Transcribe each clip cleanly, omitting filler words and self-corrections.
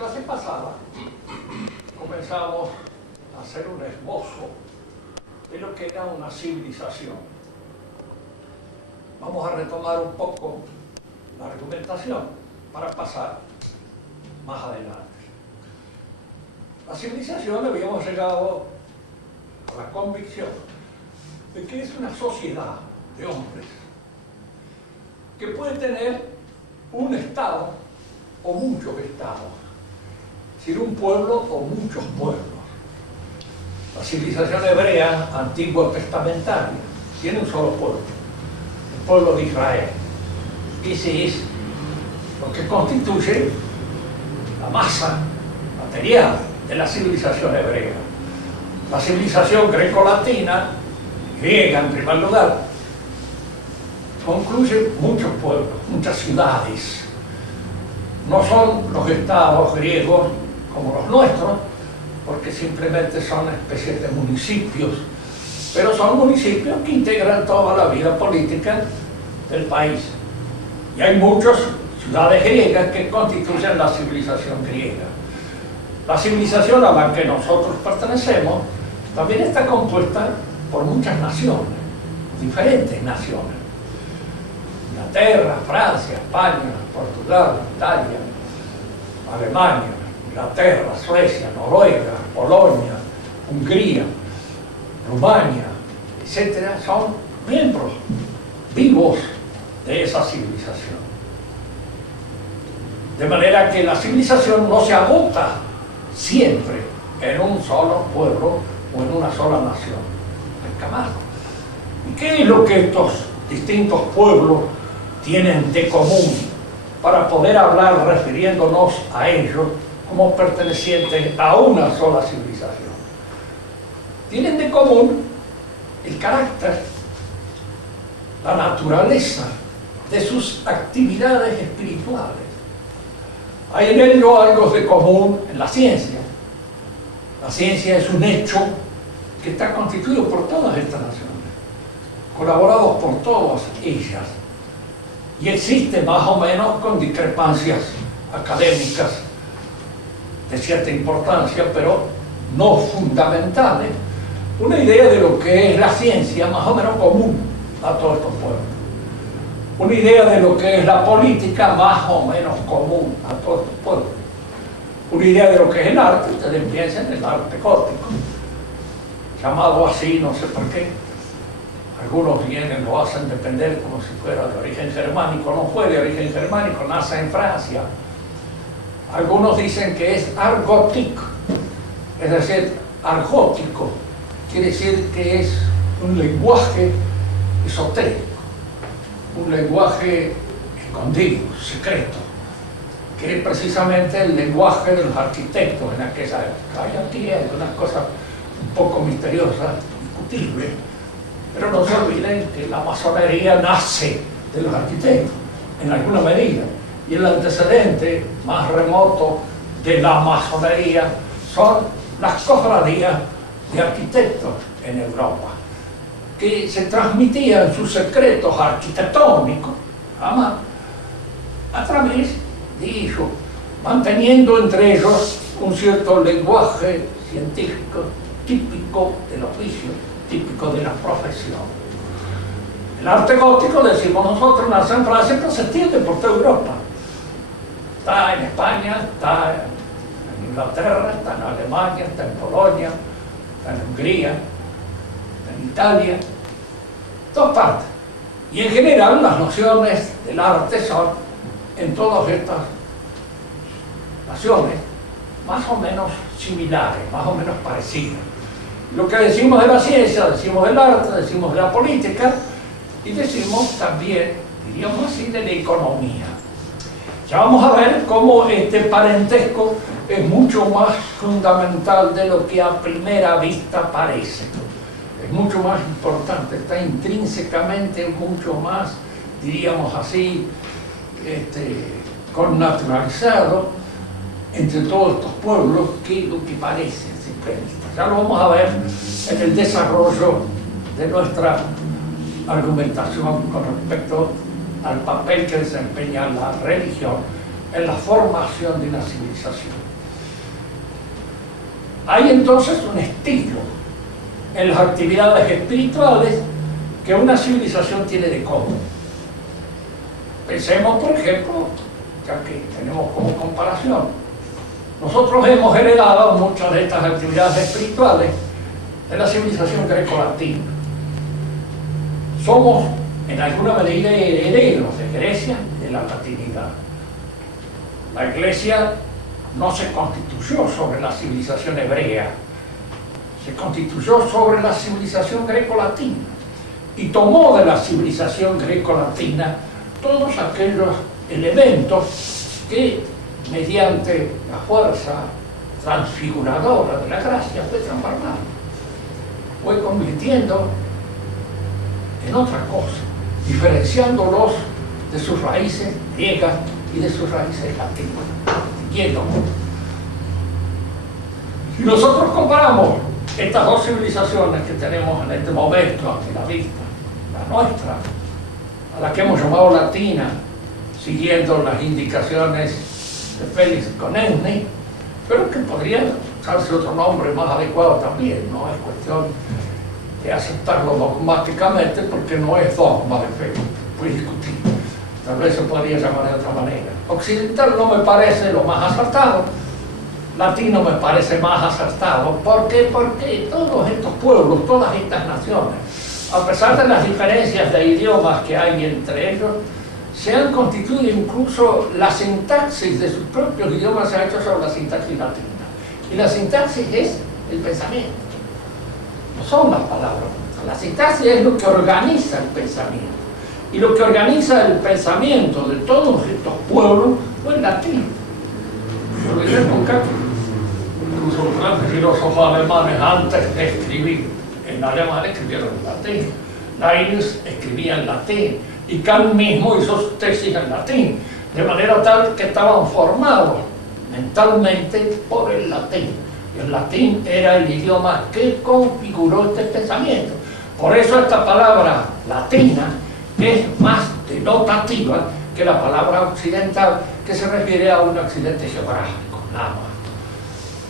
clase pasada comenzamos a hacer un esbozo de lo que era una civilización. Vamos a retomar un poco la argumentación para pasar más adelante. La civilización habíamos llegado a la convicción de que es una sociedad de hombres que puede tener un estado o muchos estados, es decir, un pueblo o muchos pueblos. La civilización hebrea antigua testamentaria tiene un solo pueblo, el pueblo de Israel. Ese es lo que constituye la masa material de la civilización hebrea. La civilización greco-latina, griega en primer lugar, concluye muchos pueblos, muchas ciudades. No son los estados griegos como los nuestros, porque simplemente son especies de municipios, pero son municipios que integran toda la vida política del país. Y hay muchas ciudades griegas que constituyen la civilización griega. La civilización a la que nosotros pertenecemos también está compuesta por muchas naciones, diferentes naciones. Inglaterra, Francia, España, Portugal, Italia, Alemania, Inglaterra, Suecia, Noruega, Polonia, Hungría, Rumania, etcétera, son miembros vivos de esa civilización. De manera que la civilización no se agota siempre en un solo pueblo o en una sola nación. Jamás. ¿Y qué es lo que estos distintos pueblos tienen de común para poder hablar refiriéndonos a ellos como pertenecientes a una sola civilización? Tienen de común el carácter, la naturaleza de sus actividades espirituales. Hay en ello algo de común en la ciencia. La ciencia es un hecho que está constituido por todas estas naciones, colaborados por todas ellas, y existe más o menos con discrepancias académicas de cierta importancia, pero no fundamentales, una idea de lo que es la ciencia más o menos común a todos estos pueblos, una idea de lo que es la política más o menos común a todos estos pueblos, una idea de lo que es el arte. Ustedes piensan en el arte gótico, llamado así no sé por qué. Algunos vienen, lo hacen depender como si fuera de origen germánico. No fue de origen germánico, nace en Francia. Algunos dicen que es art gothique, es decir, argótico, quiere decir que es un lenguaje esotérico, un lenguaje escondido, secreto, que es precisamente el lenguaje de los arquitectos en aquella época. Hay aquí algunas cosas un poco misteriosas, discutibles, pero no se olviden que la masonería nace de los arquitectos, en alguna medida, y el antecedente más remoto de la masonería son las cofradías de arquitectos en Europa, que se transmitían sus secretos arquitectónicos a través de ellos, manteniendo entre ellos un cierto lenguaje científico típico del oficio, típico de la profesión. El arte gótico, decimos nosotros, nace en Francia, pero se extiende por toda Europa. Está en España, está en Inglaterra, está en Alemania, está en Polonia, está en Hungría, está en Italia, todas partes. Y en general las nociones del arte son, en todas estas naciones, más o menos similares, más o menos parecidas. Lo que decimos de la ciencia, decimos del arte, decimos de la política y decimos también, diríamos así, de la economía. Ya vamos a ver cómo este parentesco es mucho más fundamental de lo que a primera vista parece. Es mucho más importante, está intrínsecamente mucho más, diríamos así, connaturalizado entre todos estos pueblos que lo que parece simplemente. Ya lo vamos a ver en el desarrollo de nuestra argumentación con respecto al papel que desempeña la religión en la formación de una civilización. Hay entonces un estilo en las actividades espirituales que una civilización tiene de común. Pensemos, por ejemplo, ya que tenemos como comparación, nosotros hemos heredado muchas de estas actividades espirituales de la civilización greco-latina. Somos en alguna medida herederos de Grecia y de la latinidad. La Iglesia no se constituyó sobre la civilización hebrea, se constituyó sobre la civilización greco-latina y tomó de la civilización greco-latina todos aquellos elementos que, mediante la fuerza transfiguradora de la gracia, fue transformando, fue convirtiendo en otra cosa, diferenciándolos de sus raíces griegas y de sus raíces latinas. Si nosotros comparamos estas dos civilizaciones que tenemos en este momento ante la vista, la nuestra, a la que hemos llamado latina, siguiendo las indicaciones de Félix Konechny, pero que podría usarse otro nombre más adecuado también, no es cuestión de aceptarlo dogmáticamente, porque no es dogma de fe, puede discutir. Tal vez se podría llamar de otra manera. Occidental no me parece lo más acertado, latino me parece más acertado. ¿Por qué? Porque todos estos pueblos, todas estas naciones, a pesar de las diferencias de idiomas que hay entre ellos, se han constituido, incluso la sintaxis de sus propios idiomas se ha hecho sobre la sintaxis latina. Y la sintaxis es el pensamiento, no son las palabras. La sintaxis es lo que organiza el pensamiento. Y lo que organiza el pensamiento de todos estos pueblos fue el latín. Yo lo diré nunca, incluso los grandes filósofos alemanes, antes de escribir en alemán, escribieron en latín. Leibniz escribía en latín, y Kant mismo hizo sus tesis en latín, de manera tal que estaban formados mentalmente por el latín. Y el latín era el idioma que configuró este pensamiento. Por eso esta palabra latina es más denotativa que la palabra occidental, que se refiere a un occidente geográfico, nada más.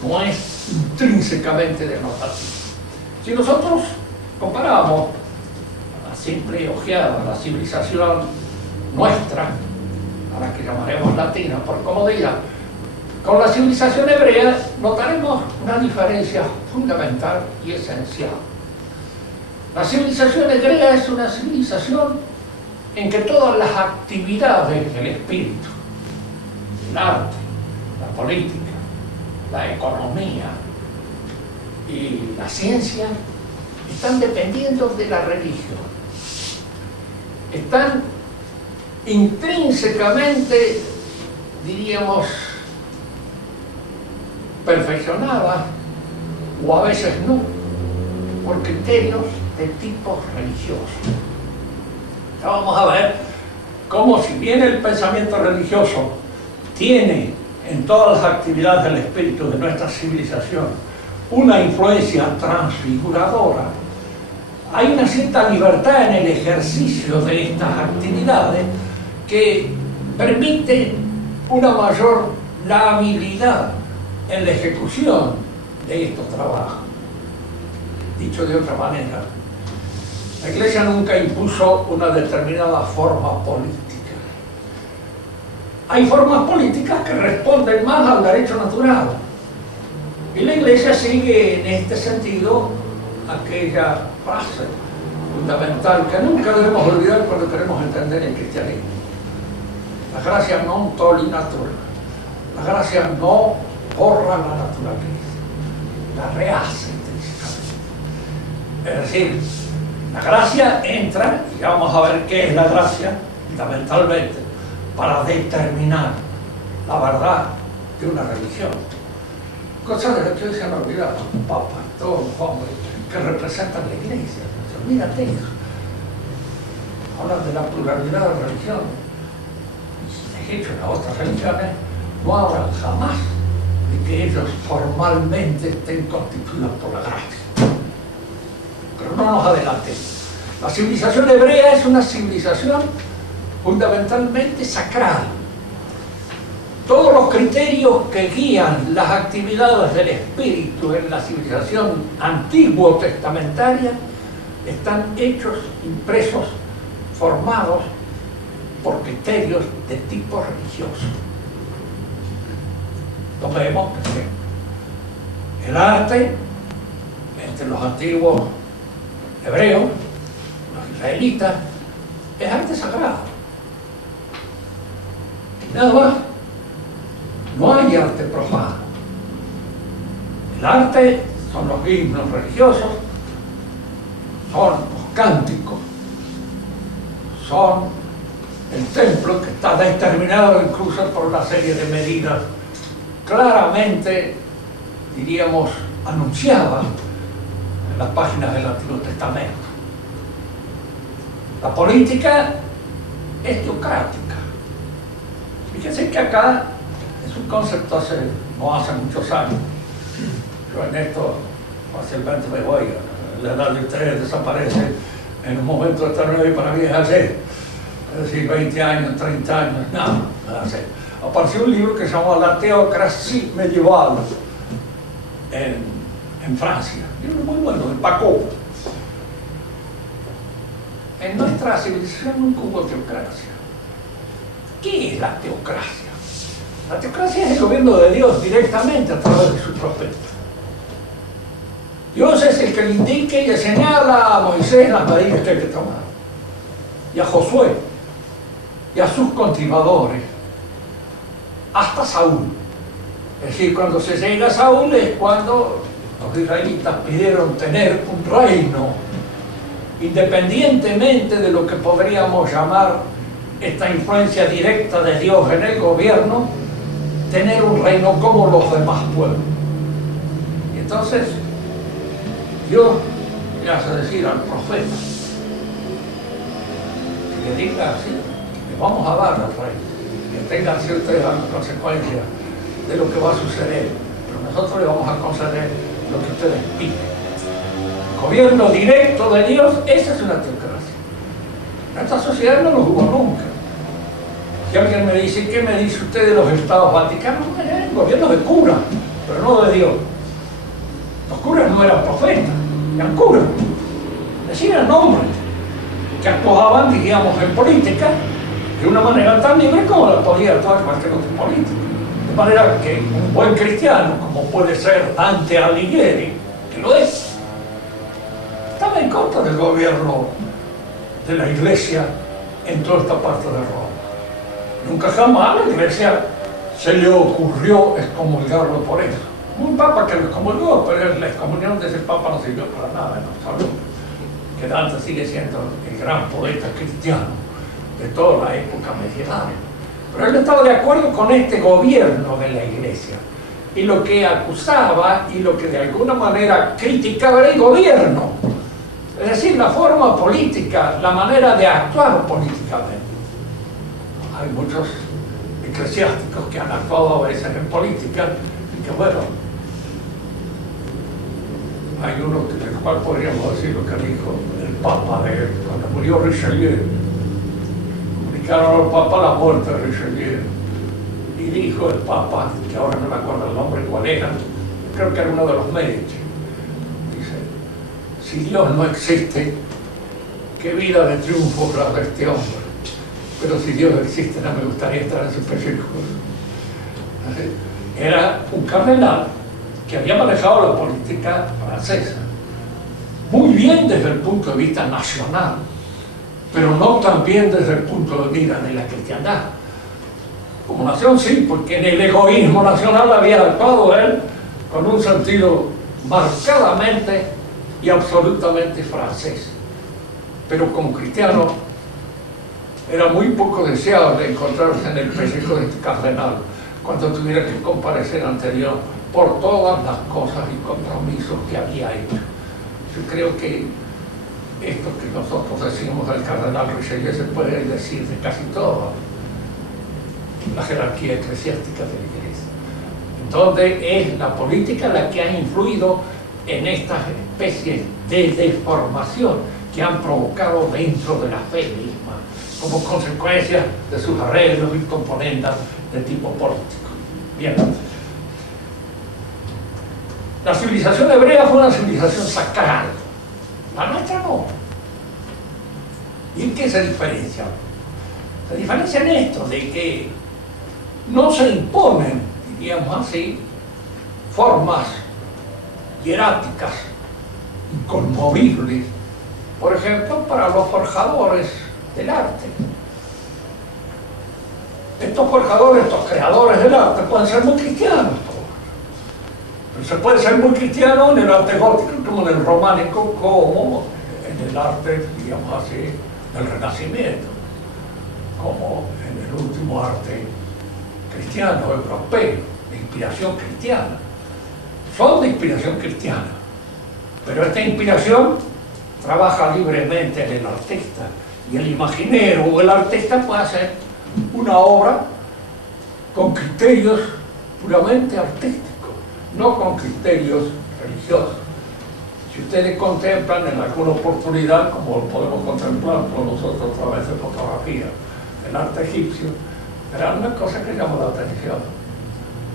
No es intrínsecamente denotativa. Si nosotros comparamos a la simple ojeada, la civilización nuestra, a la que llamaremos latina por comodidad, con la civilización hebrea, notaremos una diferencia fundamental y esencial. La civilización hebrea es una civilización en que todas las actividades del espíritu, el arte, la política, la economía y la ciencia están dependiendo de la religión. Están intrínsecamente, diríamos, perfeccionadas, o a veces no, por criterios de tipo religioso. Ya vamos a ver cómo, si bien el pensamiento religioso tiene en todas las actividades del espíritu de nuestra civilización una influencia transfiguradora, hay una cierta libertad en el ejercicio de estas actividades que permite una mayor habilidad en la ejecución de estos trabajos. Dicho de otra manera, la Iglesia nunca impuso una determinada forma política. Hay formas políticas que responden más al derecho natural. Y la Iglesia sigue en este sentido aquella frase fundamental que nunca debemos olvidar cuando queremos entender el cristianismo. La gracia non tollit natura. La gracia no borra la naturaleza, la rehace intrínsecamente. Es decir, la gracia entra, y vamos a ver qué es la gracia, fundamentalmente, para determinar la verdad de una religión. Cosas de las que hoy se han olvidado, papas, todos los hombres que representan la Iglesia, se olvidan de eso. Hablan de la pluralidad de religiones. De hecho, en las otras religiones no hablan jamás de que ellos formalmente estén constituidos por la gracia. Pero no nos adelantemos. La civilización hebrea es una civilización fundamentalmente sacral. Todos los criterios que guían las actividades del espíritu en la civilización antiguo testamentaria están hechos, impresos, formados por criterios de tipo religioso. Lo vemos que el arte, entre los antiguos hebreos, los israelitas, es arte sagrado. Y nada más, no hay arte profano. El arte son los himnos religiosos, son los cánticos, son el templo, que está determinado incluso por una serie de medidas claramente, diríamos, anunciadas en las páginas del Antiguo Testamento. La política es teocrática. Fíjense que acá es un concepto no hace muchos años. Yo en esto fácilmente me voy, la edad de ustedes desaparece en un momento determinado y para mí es ayer. Es decir, 20 años, 30 años, nada, apareció un libro que se llamó La teocracia medieval en Francia. Un libro muy bueno, de Paco. En nuestra civilización nunca hubo teocracia. ¿Qué es la teocracia? La teocracia es el gobierno de Dios directamente a través de su profeta. Dios es el que le indique y le señala a Moisés las medidas que hay que tomar, y a Josué, y a sus continuadores, hasta Saúl. Es decir, cuando se llega a Saúl es cuando los israelitas pidieron tener un reino, independientemente de lo que podríamos llamar esta influencia directa de Dios en el gobierno, tener un reino como los demás pueblos. Y entonces Dios le hace decir al profeta que le diga así: le vamos a dar al reino, que tengan ustedes las consecuencias de lo que va a suceder, pero nosotros le vamos a conceder lo que ustedes piden. El gobierno directo de Dios, esa es una teocracia. En esta sociedad no lo hubo nunca. Si alguien me dice, ¿qué me dice usted de los estados vaticanos? El gobierno de curas, pero no de Dios. Los curas no eran profetas, eran curas. Decían nombres que actuaban, diríamos, en política de una manera tan libre como la podía actuar cualquier otro político. De manera que un buen cristiano, como puede ser Dante Alighieri, que lo es, estaba en contra del gobierno de la Iglesia en toda esta parte de Roma. Nunca jamás a la Iglesia se le ocurrió excomulgarlo por eso. Un papa que lo excomulgó, pero la excomunión de ese papa no sirvió para nada en absoluto. Que Dante sigue siendo el gran poeta cristiano de toda la época medieval. Pero él estaba de acuerdo con este gobierno de la Iglesia. Y lo que acusaba y lo que de alguna manera criticaba era el gobierno. Es decir, la forma política, la manera de actuar políticamente. Hay muchos eclesiásticos que han actuado a veces en política y que, bueno, hay uno del cual podríamos decir lo que dijo el Papa cuando murió Richelieu. Comunicaron al Papa la muerte de Richelieu y dijo el Papa, que ahora no me acuerdo el nombre cuál era, creo que era uno de los Medici, dice: si Dios no existe, qué vida de triunfo la de este hombre, pero si Dios existe no me gustaría estar en su pellejo. Era un cardenal que había manejado la política francesa muy bien desde el punto de vista nacional, pero no tan bien desde el punto de vista de la cristiandad. Como nación sí, porque en el egoísmo nacional había actuado él con un sentido marcadamente y absolutamente francés, pero como cristiano era muy poco deseable encontrarse en el pellejo de este cardenal cuando tuviera que comparecer ante Dios por todas las cosas y compromisos que había hecho. Yo creo que esto que nosotros decimos del cardenal Richelieu se puede decir de casi toda la jerarquía eclesiástica de la Iglesia, donde es la política la que ha influido en estas especies de deformación que han provocado dentro de la fe misma como consecuencia de sus arreglos y componendas de tipo político. Bien. La civilización hebrea fue una civilización sacral, la nuestra no. ¿Y en qué se diferencia? Se diferencia en esto, de que no se imponen, diríamos así, formas hieráticas, inconmovibles, por ejemplo, para los forjadores del arte. Estos forjadores, estos creadores del arte pueden ser muy cristianos, pero se puede ser muy cristiano en el arte gótico, como en el románico, como en el arte, digamos así, del Renacimiento, como en el último arte cristiano, europeo, de inspiración cristiana. Son de inspiración cristiana, pero esta inspiración trabaja libremente en el artista, y el imaginero o el artista puede hacer una obra con criterios puramente artísticos, no con criterios religiosos. Si ustedes contemplan en alguna oportunidad, como lo podemos contemplar con nosotros a través de fotografía, el arte egipcio, verán una cosa que llama la atención: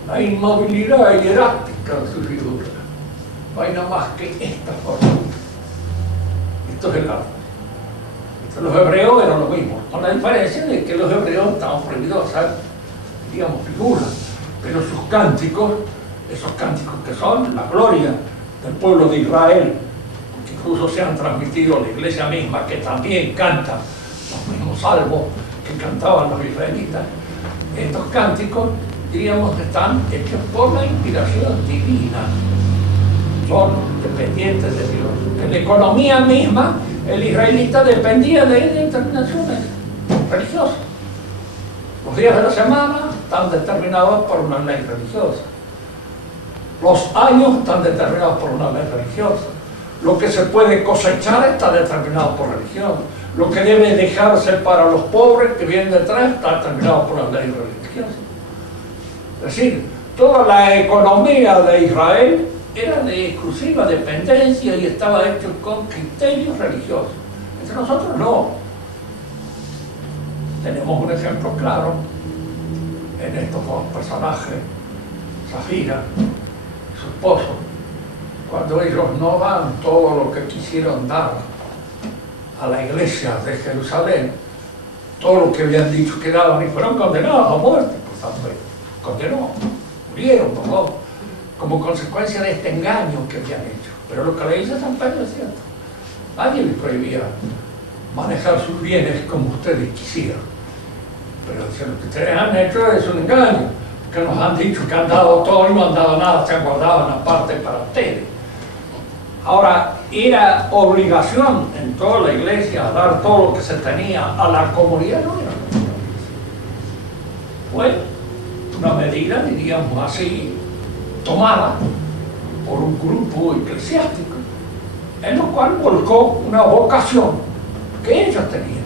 la inmovilidad hierática de su figura. No hay nada más que esta forma. Esto es el arte. Los hebreos eran lo mismo, con la diferencia de que los hebreos estaban prohibidos hacer, digamos, figuras, pero sus cánticos, esos cánticos que son la gloria del pueblo de Israel, que incluso se han transmitido a la iglesia misma, que también canta los mismos salmos que cantaban los israelitas. Estos cánticos, diríamos, que están hechos por la inspiración divina, son dependientes de Dios. En la economía misma, el israelita dependía de determinaciones religiosas. Los días de la semana están determinados por una ley religiosa. Los años están determinados por una ley religiosa. Lo que se puede cosechar está determinado por religión. Lo que debe dejarse para los pobres que vienen detrás está determinado por la ley religiosa. Es decir, toda la economía de Israel era de exclusiva dependencia y estaba hecho con criterios religiosos. Entre nosotros no. Tenemos un ejemplo claro en estos dos personajes, Zafira y su esposo, cuando ellos no dan todo lo que quisieron dar a la iglesia de Jerusalén, todo lo que habían dicho que daban, y fueron condenados a muerte, pues también condenó, murieron, por favor, como consecuencia de este engaño que habían hecho. Pero lo que le dice San Pedro es cierto. Nadie les prohibía manejar sus bienes como ustedes quisieran. Pero dice, lo que ustedes han hecho es un engaño, que nos han dicho que han dado todo y no han dado nada, se han guardado una parte para ustedes. Ahora, era obligación en toda la iglesia dar todo lo que se tenía a la comunidad, no era fue una medida, diríamos así, tomada por un grupo eclesiástico, en lo cual volcó una vocación que ellos tenían,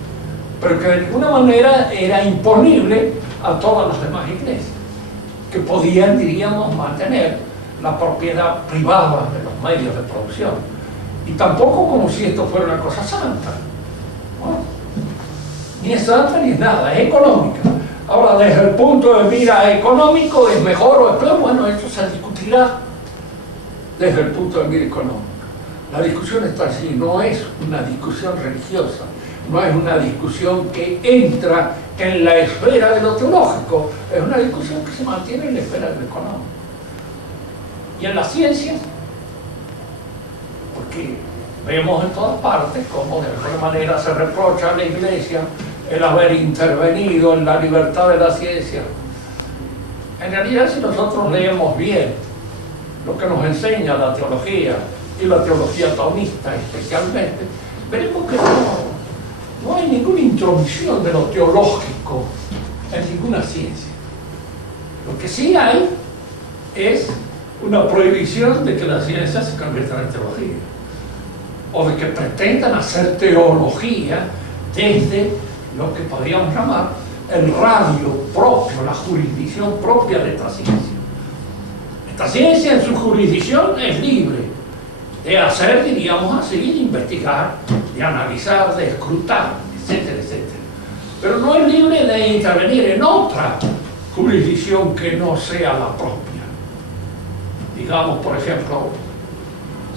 pero que de ninguna manera era imponible a todas las demás iglesias, que podían, diríamos, mantener la propiedad privada de los medios de producción, y tampoco como si esto fuera una cosa santa, ¿no? Ni es santa ni es nada, es económica. Ahora, desde el punto de vista económico, ¿es mejor o es peor? Bueno, eso se discutirá desde el punto de vista económico. La discusión está allí, no es una discusión religiosa, no es una discusión que entra en la esfera de lo teológico, es una discusión que se mantiene en la esfera de lo económico. Y en las ciencias, porque vemos en todas partes cómo de alguna manera se reprocha a la Iglesia el haber intervenido en la libertad de la ciencia. En realidad, si nosotros leemos bien lo que nos enseña la teología, y la teología tomista especialmente, veremos que no hay ninguna intromisión de lo teológico en ninguna ciencia. Lo que sí hay es una prohibición de que la ciencia se convierta en teología, o de que pretendan hacer teología desde lo que podríamos llamar el radio propio, la jurisdicción propia de esta ciencia. Esta ciencia en su jurisdicción es libre de hacer, diríamos así, de investigar, de analizar, de escrutar, etcétera, etcétera. pero no es libre de intervenir en otra jurisdicción que no sea la propia. Digamos, por ejemplo,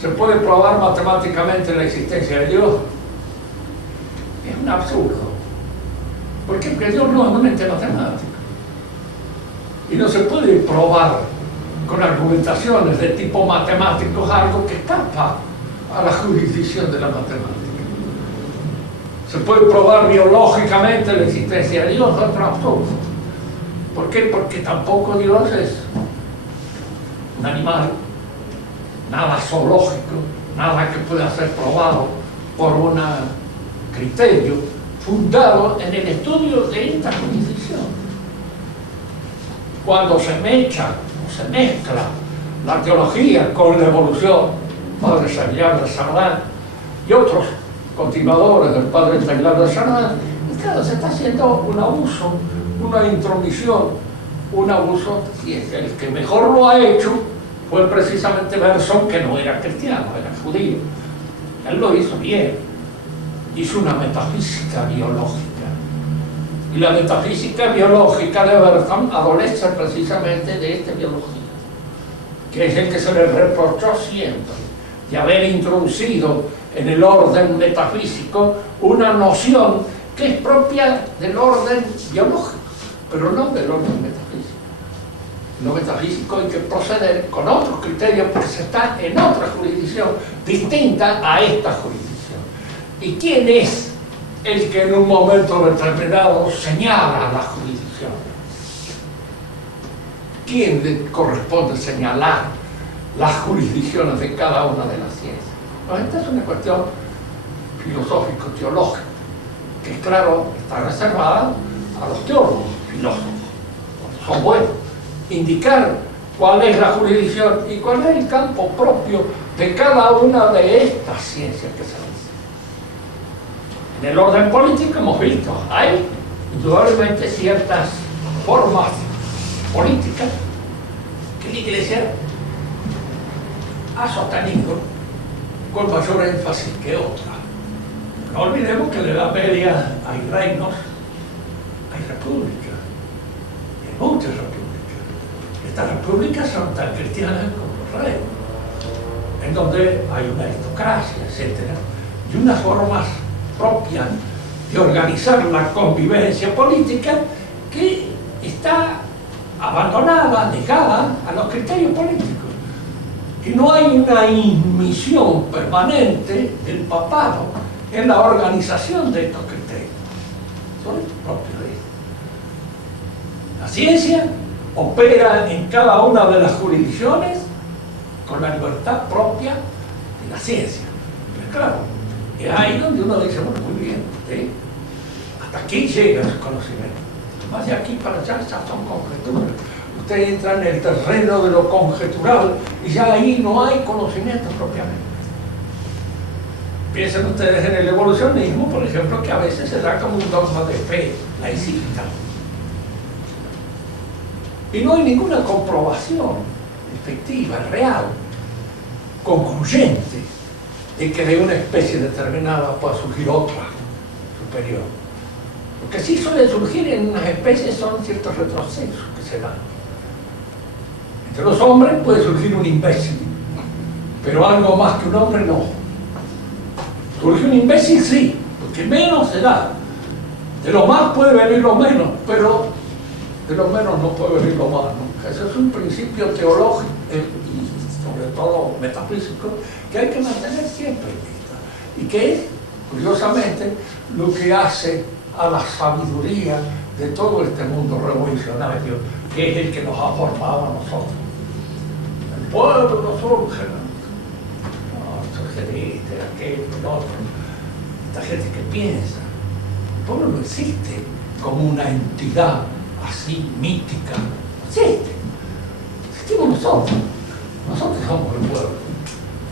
¿se puede probar matemáticamente la existencia de Dios? Es un absurdo. ¿Por qué? Porque Dios no es un ente matemático. Y no se puede probar con argumentaciones de tipo matemático algo que escapa a la jurisdicción de la matemática. Se puede probar biológicamente la existencia de Dios, otro absurdo. ¿Por qué? Porque tampoco Dios es un animal, nada zoológico, nada que pueda ser probado por un criterio fundado en el estudio de esta jurisdicción. Cuando se mezcla la teología con la evolución, Padre Sagliar de Sardán y otros continuadores del Padre Sagliar de Sardán, claro, se está haciendo un abuso, una intromisión, un abuso, y el que mejor lo ha hecho fue precisamente Bergson, que no era cristiano, era judío. Él lo hizo bien, hizo una metafísica biológica. Y la metafísica biológica de Bergson adolece precisamente de esta biología, que es el que se le reprochó siempre, de haber introducido en el orden metafísico una noción que es propia del orden biológico, pero no del orden metafísico. Lo metafísico hay que proceder con otros criterios porque se está en otra jurisdicción distinta a esta jurisdicción. ¿Y quién es el que en un momento determinado señala la jurisdicción? ¿Quién le corresponde señalar las jurisdicciones de cada una de las ciencias? No, esta es una cuestión filosófico-teológica, que claro, está reservada a los teólogos, filósofos. Son buenos. Indicar cuál es la jurisdicción y cuál es el campo propio de cada una de estas ciencias que se dicen. En el orden político hemos visto, hay indudablemente ciertas formas políticas que la Iglesia ha sostenido con mayor énfasis que otras. No olvidemos que en la Edad Media hay reinos, hay repúblicas, hay muchas repúblicas. Estas repúblicas son tan cristianas como los reinos, en donde hay una aristocracia, etc. Y unas formas propias de organizar la convivencia política que está abandonada, negada a los criterios políticos. Y no hay una inmisión permanente del papado en la organización de estos criterios. Son propios de ellos. La ciencia opera en cada una de las jurisdicciones con la libertad propia de la ciencia. Pero claro, es ahí donde uno dice, bueno, muy bien, ¿sí? Hasta aquí llega el conocimiento. Más de aquí para allá ya son conjeturas. Usted entra en el terreno de lo conjetural y ya ahí no hay conocimiento propiamente. Piensen ustedes en el evolucionismo, por ejemplo, que a veces se da como un dogma de fe laicista. Y no hay ninguna comprobación efectiva, real, concluyente, de que de una especie determinada pueda surgir otra superior. Lo que sí suele surgir en unas especies son ciertos retrocesos que se dan. Entre los hombres puede surgir un imbécil, pero algo más que un hombre no. Surge un imbécil, sí, porque menos se da. De lo más puede venir lo menos, pero de lo menos no puede venir lo más nunca. Ese es un principio teológico y sobre todo metafísico que hay que mantener siempre en vista y que es, curiosamente, lo que hace a la sabiduría de todo este mundo revolucionario, que es el que nos ha formado a nosotros. El pueblo no surge, no surge de este, de aquel, del otro. Esta gente que piensa. El pueblo no existe como una entidad así mítica. No existe. Existimos nosotros. Nosotros somos el pueblo.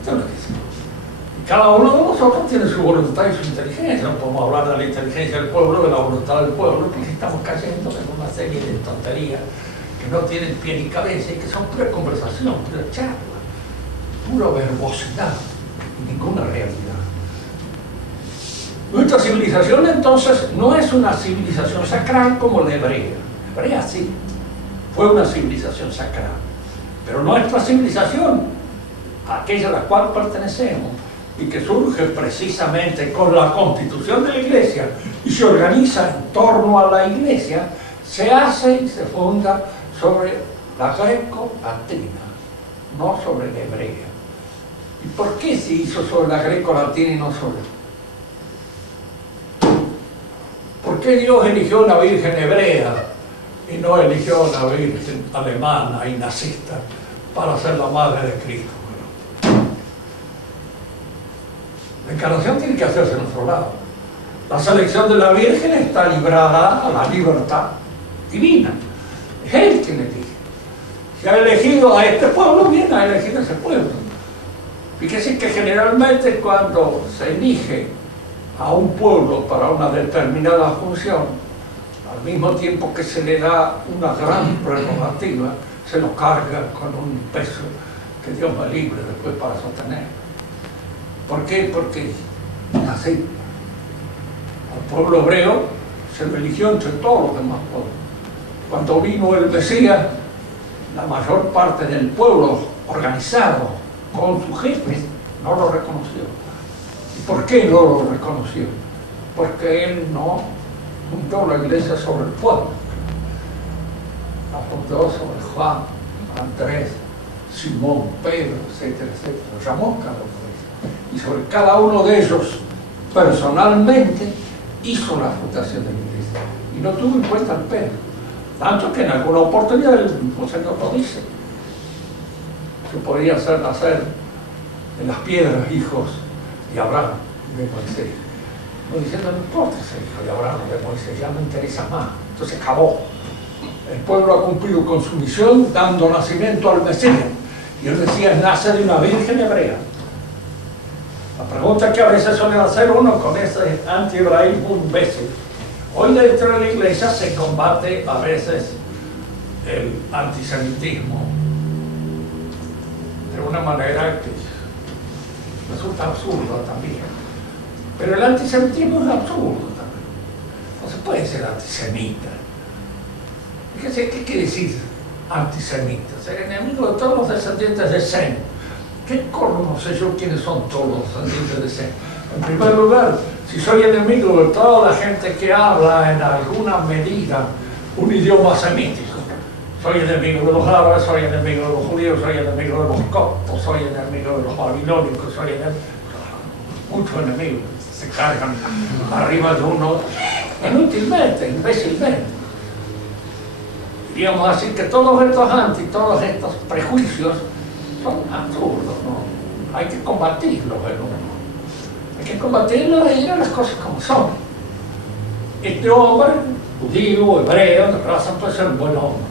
Esto es lo que es. Cada uno de nosotros tiene su voluntad y su inteligencia. No podemos hablar de la inteligencia del pueblo, de la voluntad del pueblo, porque estamos cayendo en una serie de tonterías que no tienen pie ni cabeza y que son pura conversación, pura charla, pura verbosidad y ninguna realidad. Nuestra civilización entonces no es una civilización sacral como la hebrea. La hebrea sí, fue una civilización sacral. Pero nuestra civilización, aquella a la cual pertenecemos, y que surge precisamente con la constitución de la Iglesia y se organiza en torno a la Iglesia, se hace y se funda sobre la greco-latina, no sobre la hebrea. ¿Y por qué se hizo sobre la greco-latina y no sobre? ¿Por qué Dios eligió una virgen hebrea y no eligió una virgen alemana y nazista para ser la madre de Cristo? La encarnación tiene que hacerse en otro lado. La selección de la Virgen está librada a la libertad divina. Es Él quien elige. Si ha elegido a este pueblo, bien ha elegido a ese pueblo. Fíjese que generalmente cuando se elige a un pueblo para una determinada función, al mismo tiempo que se le da una gran prerrogativa, se lo carga con un peso que Dios me libre después para sostener. ¿Por qué? Porque así al pueblo hebreo se lo eligió entre todos los demás pueblos. Cuando vino el Mesías, la mayor parte del pueblo organizado con sus jefes no lo reconoció. ¿Y por qué no lo reconoció? Porque él no fundó la iglesia sobre el pueblo. La fundó sobre Juan, Andrés, Simón, Pedro, etcétera, etcétera. Los llamó cada uno. Y sobre cada uno de ellos personalmente hizo la fundación de la iglesia y no tuvo en cuenta al Pedro, tanto que en alguna oportunidad el mismo Señor lo dice, se podría hacer nacer en las piedras hijos de Abraham y de Moisés, no diciendo no importa ser hijo de Abraham o de Moisés, ya me interesa más. Entonces acabó, el pueblo ha cumplido con su misión dando nacimiento al Mesías, y el Mesías nace de una virgen hebrea. La pregunta que a veces suele hacer uno con ese anti-hebraísmo imbécil. Hoy dentro de la iglesia se combate a veces el antisemitismo de una manera que resulta absurda también. Pero el antisemitismo es absurdo también. No se puede ser antisemita. Fíjese, ¿qué quiere decir antisemita? Ser enemigo de todos los descendientes de Sem. ¿Qué no sé yo quiénes son todos los descendientes de Sem? En primer lugar, si soy enemigo de toda la gente que habla en alguna medida un idioma semítico, soy enemigo de los árabes, soy enemigo de los judíos, soy enemigo de los coptos, soy enemigo de los babilónicos, soy enemigo... Muchos enemigos se cargan arriba de uno inútilmente, imbécilmente. Diríamos así que todos todos estos prejuicios son absurdos, ¿no? Hay que combatirlos en uno. Hay que combatirlos y decir las cosas como son. Este hombre, judío, hebreo, de raza, puede ser un buen hombre.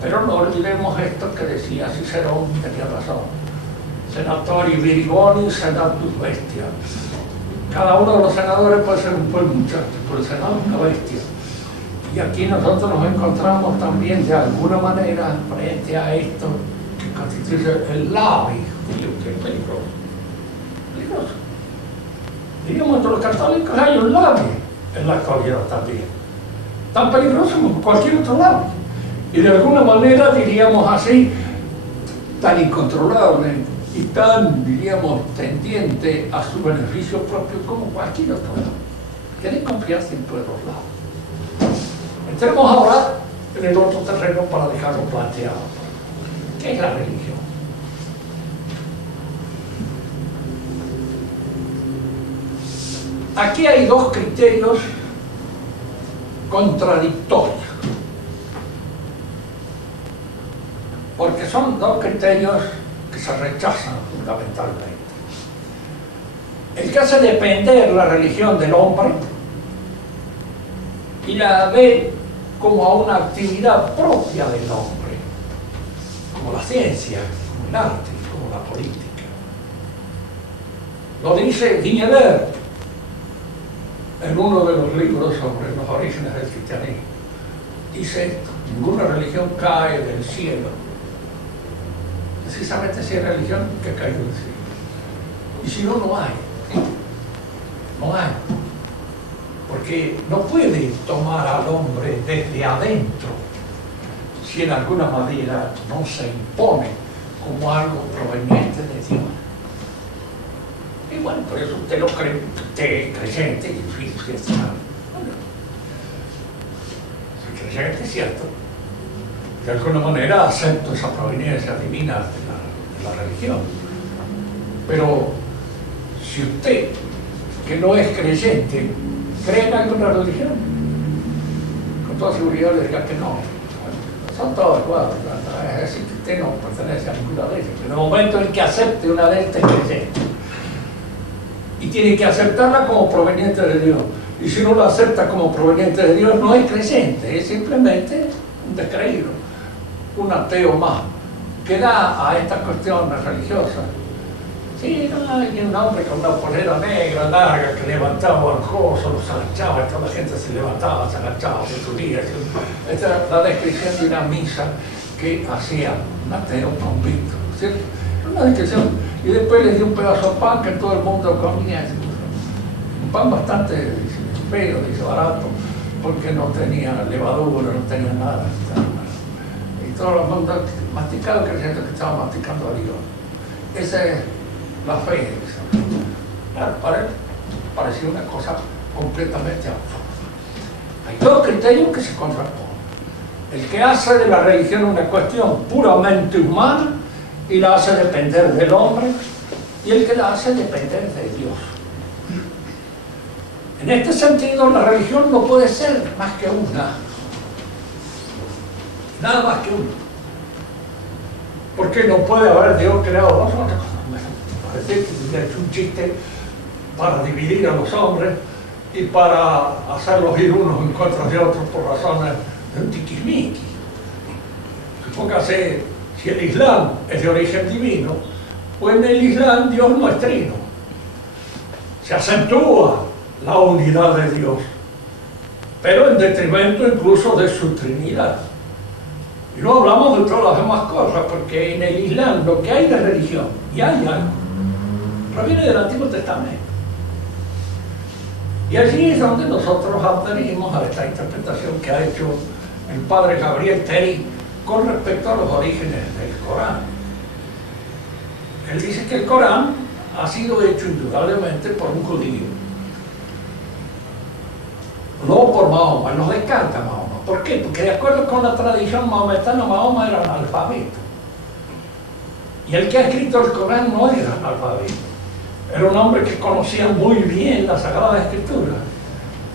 Pero no olvidemos esto que decía Cicerón, tenía razón. Senatori virigoni, senatus bestia. Cada uno de los senadores puede ser un buen muchacho, pero el senado es una bestia. Y aquí nosotros nos encontramos también de alguna manera frente a esto que constituye el labi, que es peligroso. Peligroso. Diríamos, entre los católicos hay un labi en la actualidad también. Tan peligroso como cualquier otro labi. Y de alguna manera, diríamos así, tan incontrolable y tan, diríamos, tendiente a su beneficio propio como cualquier otro lado. Tienen confianza en todos los lados. Entremos ahora en el otro terreno para dejarlo planteado. ¿Qué es la religión? Aquí hay dos criterios contradictorios, porque son dos criterios que se rechazan fundamentalmente. El que hace depender la religión del hombre y la ve como a una actividad propia del hombre, como la ciencia, como el arte, como la política. Lo dice Guinevere en uno de los libros sobre los orígenes del cristianismo. Dice esto: ninguna religión cae del cielo. Precisamente si hay religión que cae del cielo. Y si no, no hay. No hay. Porque no puede tomar al hombre desde adentro si en alguna manera no se impone como algo proveniente de Dios. Y bueno, por eso usted lo cree, usted es creyente, y usted es creyente, es cierto. De alguna manera acepto esa proveniencia divina de la religión. Pero si usted, que no es creyente, cree en alguna religión, con toda seguridad le diría que no. Son todos iguales, es decir, que usted no pertenece a ninguna de ellas. En el momento en que acepte una de estas, es creyente. Y tiene que aceptarla como proveniente de Dios. Y si no la acepta como proveniente de Dios, no es creyente, es simplemente un descreído, un ateo más, que da a estas cuestiones religiosas. Sí, no hay un hombre con una polera negra larga que levantaba el coso, los agachaba, toda la gente se levantaba, se agachaba, se subía. Esta es la descripción de una misa que hacía un ateo convicto, ¿cierto? Una descripción. Y después les dio un pedazo de pan que todo el mundo comía. Un pan bastante feo, dice, barato, porque no tenía levadura, no tenía nada. Y todo el mundo masticado, creyendo que estaba masticando a Dios. Esa es la fe. Claro, para él parecía una cosa completamente absurda. Hay dos criterios que se contraponen. El que hace de la religión una cuestión puramente humana y la hace depender del hombre, y el que la hace depender de Dios. En este sentido, la religión no puede ser más que una. Nada más que una. Porque no puede haber Dios creado dos otras cosas. Parece que es un chiste para dividir a los hombres y para hacerlos ir unos en contra de otros por razones de un tiquismiqui. Supóngase, si el Islam es de origen divino, pues en el Islam Dios no es trino. Se acentúa la unidad de Dios, pero en detrimento incluso de su trinidad. Y no hablamos de todas las demás cosas, porque en el Islam lo que hay de religión, y hay algo, proviene del Antiguo Testamento. Y allí es donde nosotros adherimos a esta interpretación que ha hecho el padre Gabriel Teri con respecto a los orígenes del Corán. Él dice que el Corán ha sido hecho indudablemente por un judío, no por Mahoma. Nos descarta Mahoma. ¿Por qué? Porque de acuerdo con la tradición mahometana, Mahoma era analfabeto. Y el que ha escrito el Corán no era analfabeto. Era un hombre que conocía muy bien la Sagrada Escritura,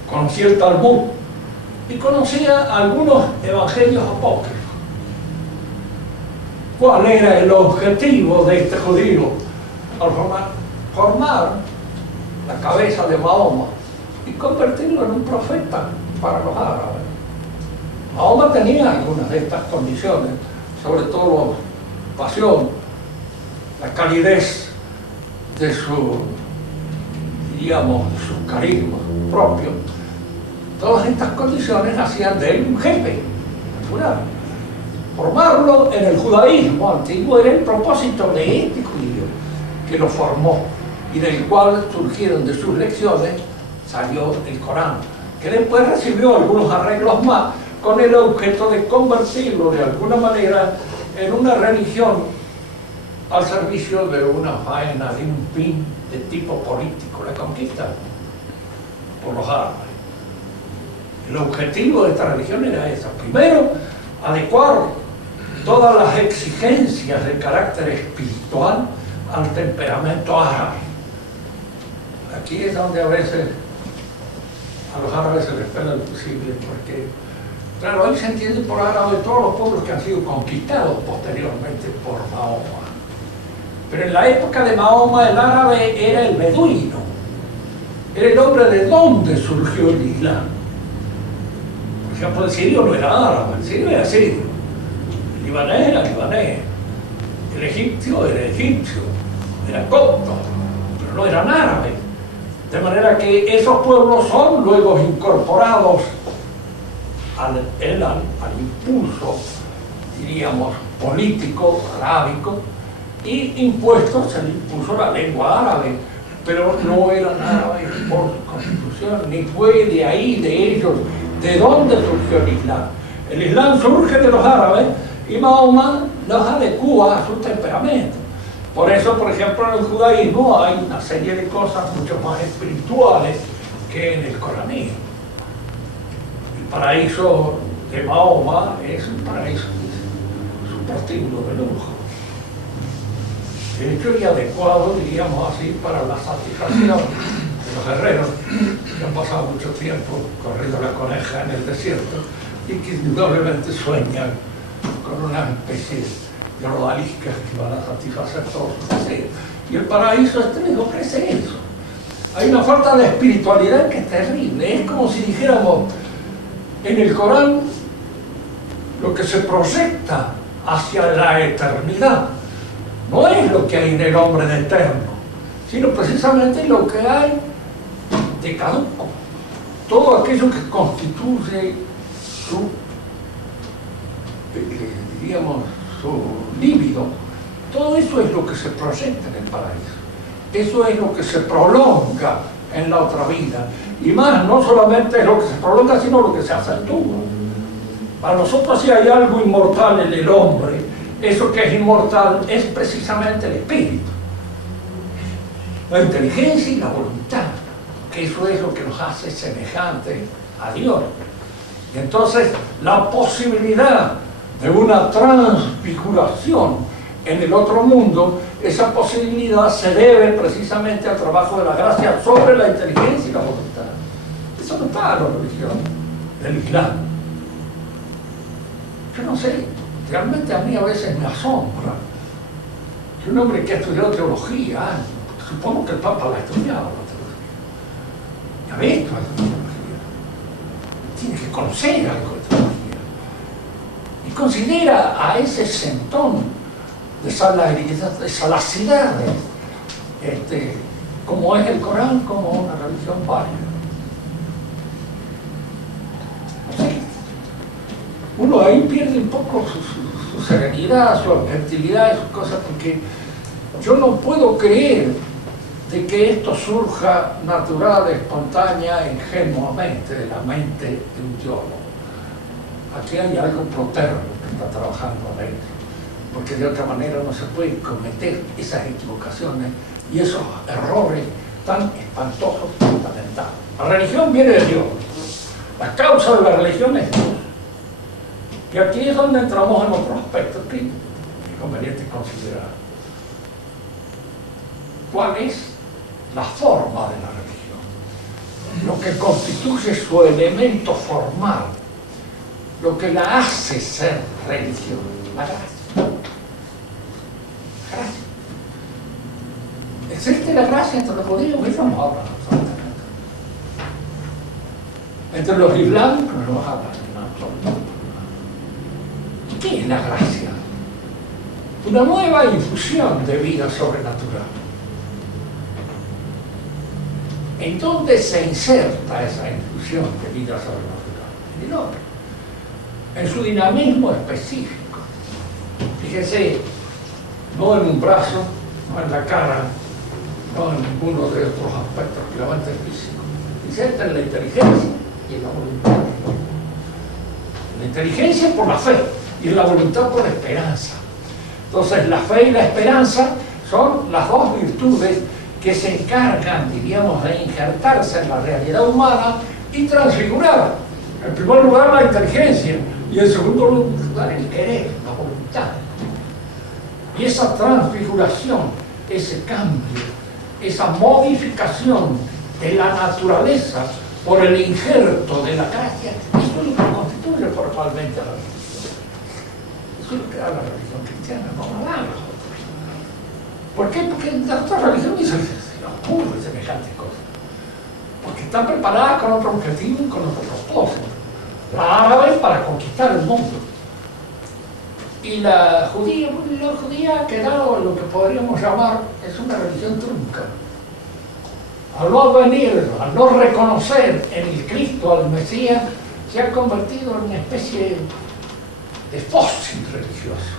conocía el Talmud y conocía algunos evangelios apócrifos. ¿Cuál era el objetivo de este judío al formar la cabeza de Mahoma y convertirlo en un profeta para los árabes? Mahoma tenía algunas de estas condiciones, sobre todo pasión, la calidez de su, digamos, su carisma propio. Todas estas condiciones hacían de él un jefe natural. Formarlo en el judaísmo antiguo era el propósito de este judío que lo formó y del cual surgieron de sus lecciones, salió el Corán, que después recibió algunos arreglos más con el objeto de convertirlo de alguna manera en una religión al servicio de una faena, de un fin de tipo político, la conquista por los árabes. El objetivo de esta religión era eso. Primero, adecuar todas las exigencias de carácter espiritual al temperamento árabe. Aquí es donde a veces a los árabes se les pega lo posible, porque, claro, hoy se entiende por árabe todos los pueblos que han sido conquistados posteriormente por Mahoma. Pero en la época de Mahoma el árabe era el beduino, era el hombre de donde surgió el Islam. Por ejemplo, el sirio no era árabe, el sirio era sirio, el libanés era libanés, el egipcio era egipcio, era copto, pero no eran árabes. De manera que esos pueblos son luego incorporados al impulso, diríamos, político, arábico, y impuestos el impulso de la lengua árabe, pero no eran árabes por su constitución, ni fue de ahí, de ellos, de dónde surgió el Islam. El Islam surge de los árabes y Mahoma los adecúa a su temperamento. Por eso, por ejemplo, en el judaísmo hay una serie de cosas mucho más espirituales que en el coranismo. El paraíso de Mahoma es un paraíso su prostíbulo de lujo. De hecho, y adecuado, diríamos así, para la satisfacción de los guerreros que han pasado mucho tiempo corriendo la coneja en el desierto y que indudablemente sueñan con una especie de rodaliscas que van a satisfacer todos sus deseos. Y el paraíso les ofrece eso. Hay una falta de espiritualidad que es terrible. Es como si dijéramos, en el Corán, lo que se proyecta hacia la eternidad no es lo que hay en el hombre de eterno, sino precisamente lo que hay de caduco. Todo aquello que constituye su, diríamos, su líbido, todo eso es lo que se proyecta en el paraíso. Eso es lo que se prolonga en la otra vida. Y más, no solamente es lo que se prolonga, sino lo que se acentúa. Para nosotros, si hay algo inmortal en el hombre, eso que es inmortal es precisamente el espíritu, la inteligencia y la voluntad, que eso es lo que nos hace semejantes a Dios. Y entonces la posibilidad de una transfiguración en el otro mundo, esa posibilidad se debe precisamente al trabajo de la gracia sobre la inteligencia y la voluntad. Eso no está en la religión del Islam. Yo no sé, realmente a mí a veces me asombra que un hombre que ha estudiado teología, supongo que el Papa la ha estudiado, la teología, y ha visto la teología, tiene que conocer algo de teología, y considera a ese centón de salacidades, como es el Corán, como una religión válida. No sé. Uno ahí pierde un poco su serenidad, su objetividad y sus cosas, porque yo no puedo creer de que esto surja natural, espontánea, ingenuamente de la mente de un teólogo. Aquí hay algo proterno que está trabajando adentro, porque de otra manera no se pueden cometer esas equivocaciones y esos errores tan espantosos, fundamentales. La religión viene de Dios. La causa de la religión es Dios. Y aquí es donde entramos en otro aspecto que es conveniente considerar. ¿Cuál es la forma de la religión? Lo que constituye su elemento formal, lo que la hace ser religión, la gracia. La gracia. ¿Existe la gracia entre los judíos? Eso no habla absolutamente. Entre los islámicos no hablan absolutamente. ¿Qué es la gracia? Una nueva infusión de vida sobrenatural. ¿En dónde se inserta esa infusión de vida sobrenatural? En el hombre, en su dinamismo específico. Fíjese, no en un brazo, no en la cara, no en ninguno de otros aspectos puramente físicos. Inserta en la inteligencia y en la voluntad. La inteligencia por la fe y la voluntad por la esperanza. Entonces la fe y la esperanza son las dos virtudes que se encargan, diríamos, de injertarse en la realidad humana y transfigurar. En primer lugar la inteligencia y en segundo lugar el querer, la voluntad. Y esa transfiguración, ese cambio, esa modificación de la naturaleza por el injerto de la gracia, eso es lo que constituye formalmente a la religión. Eso es lo que da la religión cristiana, no la da las otras. ¿Por qué? Porque las otras religiones se ocurren semejantes cosas. Porque están preparadas con otro objetivo y con otro propósito. La árabe para conquistar el mundo. Y la judía ha quedado en lo que podríamos llamar, es una religión trunca. Al no venir, al no reconocer en el Cristo al Mesías, se ha convertido en una especie de fósil religioso.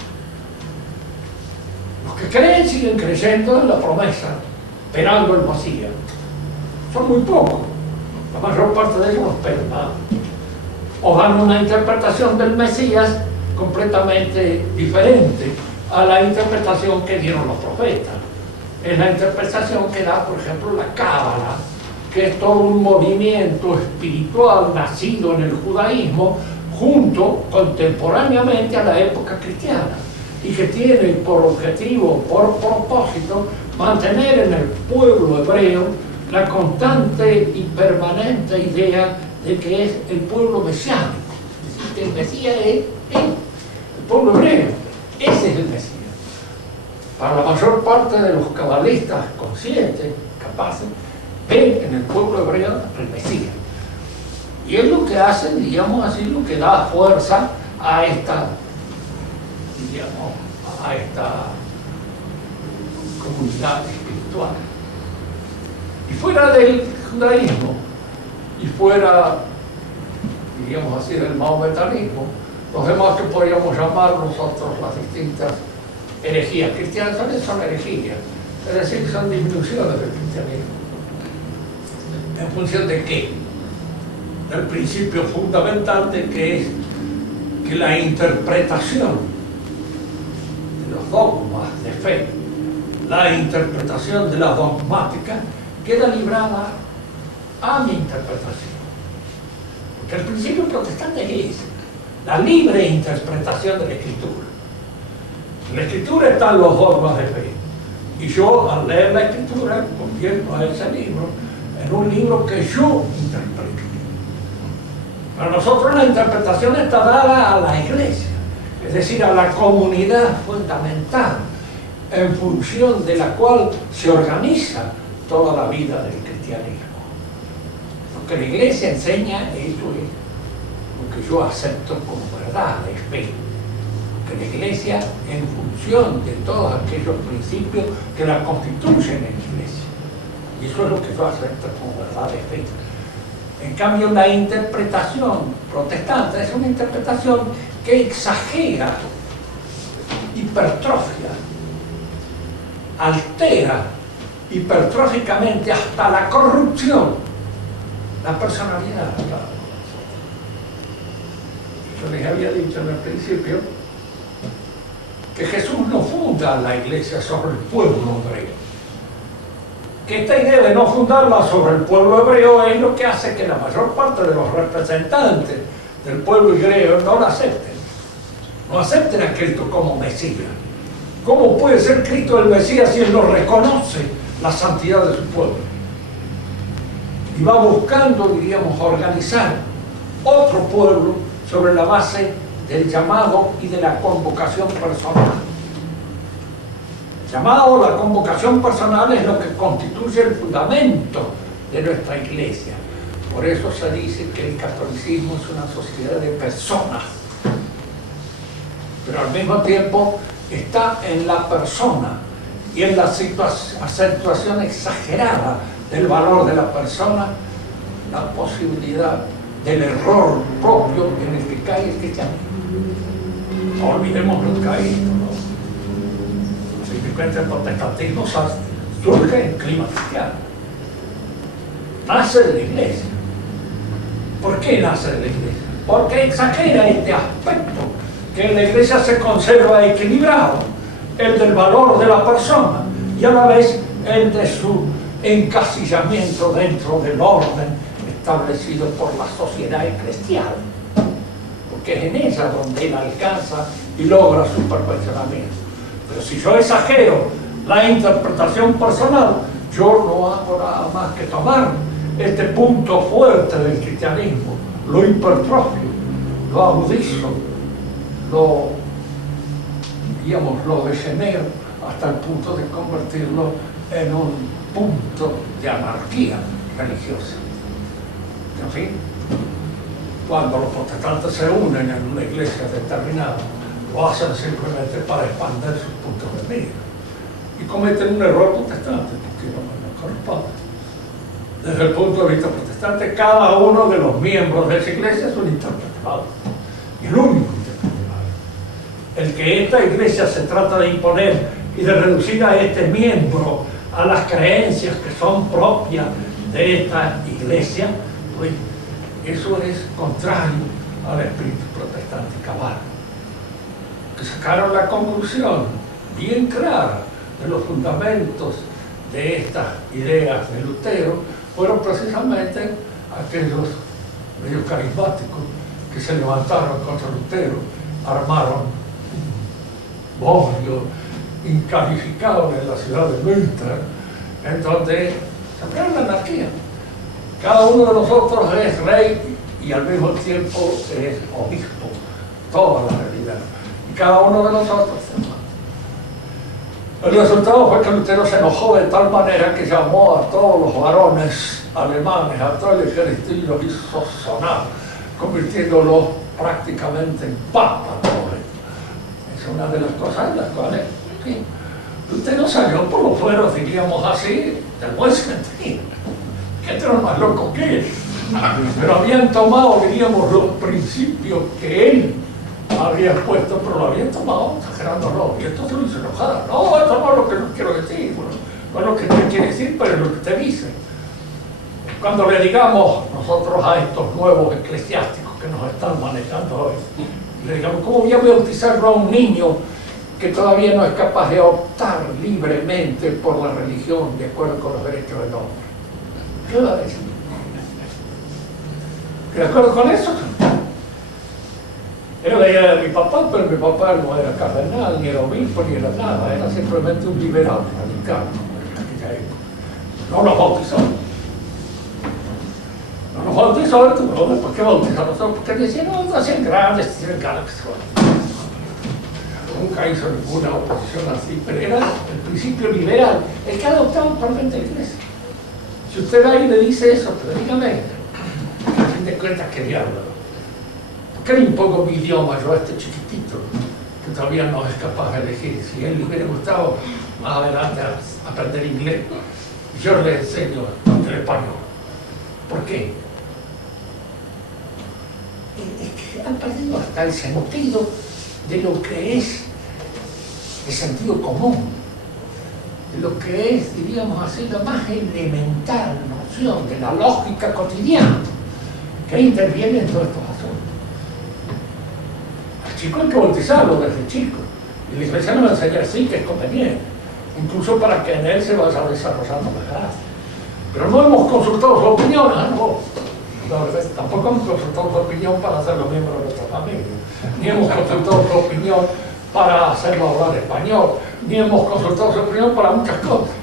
Los que creen siguen creyendo en la promesa esperando el Mesías. Son muy pocos. La mayor parte de ellos no esperan nada. O dan una interpretación del Mesías completamente diferente a la interpretación que dieron los profetas. Es la interpretación que da, por ejemplo, la Cábala, que es todo un movimiento espiritual nacido en el judaísmo contemporáneamente a la época cristiana, y que tiene por objetivo, por propósito, mantener en el pueblo hebreo la constante y permanente idea de que es el pueblo mesiánico. Es decir, que el Mesías es el pueblo hebreo. Ese es el Mesías. Para la mayor parte de los cabalistas conscientes, capaces, ven en el pueblo hebreo el Mesías. Y es lo que hace, digamos así, lo que da fuerza a esta, digamos, a esta comunidad espiritual. Y fuera del judaísmo, y fuera, diríamos así, del mahometanismo, los demás que podríamos llamar nosotros las distintas herejías cristianas, son herejías, es decir, son disminuciones del cristianismo. ¿En función de qué? Del principio fundamental de que es que la interpretación de los dogmas de fe, la interpretación de la dogmática, queda librada a mi interpretación. Porque el principio protestante es la libre interpretación de la Escritura. En la Escritura están los dogmas de fe. Y yo, al leer la Escritura, convierto a ese libro en un libro que yo interpreto. Para nosotros la interpretación está dada a la Iglesia, es decir, a la comunidad fundamental, en función de la cual se organiza toda la vida del cristianismo. Lo que la Iglesia enseña, eso es lo que yo acepto como verdad, es fe. Que la Iglesia, en función de todos aquellos principios que la constituyen en la Iglesia. Y eso es lo que yo acepto como verdad de fe. En cambio, la interpretación protestante es una interpretación que exagera, hipertrofia, altera hipertróficamente hasta la corrupción la personalidad. Yo les había dicho en el principio que Jesús no funda la iglesia sobre el pueblo hebreo. Que esta idea de no fundarla sobre el pueblo hebreo es lo que hace que la mayor parte de los representantes del pueblo hebreo no la acepten. No acepten a Cristo como Mesías. ¿Cómo puede ser Cristo el Mesías si Él no reconoce la santidad de su pueblo? Y va buscando, diríamos, organizar otro pueblo sobre la base del llamado y de la convocación personal. El llamado o la convocación personal es lo que constituye el fundamento de nuestra iglesia. Por eso se dice que el catolicismo es una sociedad de personas, pero al mismo tiempo está en la persona y en la acentuación exagerada del valor de la persona, la posibilidad del error propio en el que cae el cristianismo. No olvidemos nunca esto, ¿no? Simplemente el protestantismo surge en clima cristiano. Nace de la iglesia. ¿Por qué nace de la iglesia? Porque exagera este aspecto que en la iglesia se conserva equilibrado, el del valor de la persona y a la vez el de su encasillamiento dentro del orden establecido por la sociedad eclesial, porque es en ella donde él alcanza y logra su perfeccionamiento. Pero si yo exagero la interpretación personal, yo no hago nada más que tomar este punto fuerte del cristianismo, lo hipertrofio, lo agudizo, lo degenero hasta el punto de convertirlo en un punto de anarquía religiosa. En fin, cuando los protestantes se unen en una iglesia determinada, lo hacen simplemente para expandir sus puntos de vista y cometen un error protestante, porque no corresponde. Desde el punto de vista protestante, cada uno de los miembros de esa iglesia es un intérprete válido, y el único intérprete válido. El que esta iglesia se trata de imponer y de reducir a este miembro a las creencias que son propias de esta iglesia, pues eso es contrario al espíritu protestante cabal. Que sacaron la conclusión bien clara de los fundamentos de estas ideas de Lutero, fueron precisamente aquellos medios carismáticos que se levantaron contra Lutero, armaron un bodrio incalificable en la ciudad de Münster, en donde se creó la anarquía. Cada uno de nosotros es rey y al mismo tiempo es obispo, toda la realidad. Y cada uno de nosotros es hermano. El resultado fue que Lutero se enojó de tal manera que llamó a todos los varones alemanes, a todo el ejército y los hizo sonar, convirtiéndolos prácticamente en papa. Es una de las cosas en las cuales sí, Lutero salió por los fueros, diríamos así, del Westminster. Que eran más locos que él. Pero habían tomado, diríamos, los principios que él había puesto, pero lo habían tomado exagerándolo. Y esto se lo hizo enojada. No, eso no es lo que no quiero decir. Bueno, no es lo que usted quiere decir, pero es lo que usted dice. Cuando le digamos nosotros a estos nuevos eclesiásticos que nos están manejando hoy, le digamos, ¿cómo voy a bautizarlo a un niño que todavía no es capaz de optar libremente por la religión de acuerdo con los derechos del hombre? ¿Qué va a decir? ¿De acuerdo con eso? Era la idea de mi papá, pero mi papá no era cardenal, ni era obispo, ni era nada, era simplemente un liberal radical en aquella época. No nos bautizó. No nos bautizó, entonces, ¿por qué bautizamos? Porque decían, no, no hacían grandes, tienen galaxias. Nunca hizo ninguna oposición así, pero era el principio liberal, el que adoptaba actualmente la iglesia. Si usted va y le dice eso, pero dígame, a fin de cuentas, ¿qué diablo? ¿Por qué le impongo mi idioma yo a este chiquitito que todavía no es capaz de elegir? Si a él le hubiera gustado más adelante aprender inglés, yo le enseño el español. ¿Por qué? Es que han perdido hasta el sentido de lo que es el sentido común, de lo que es, diríamos así, la más elemental noción de la lógica cotidiana que interviene en todos estos asuntos. Al chico hay que bautizarlo desde chico, y la iglesia nos enseña así, que es conveniente, incluso para que en él se vaya desarrollando la gracia. Pero no hemos consultado su opinión, ¿no? Tampoco hemos consultado su opinión para hacerlo miembro de nuestra familia, ni hemos consultado su opinión para hacerlo hablar español, ni hemos consultado su opinión para muchas cosas,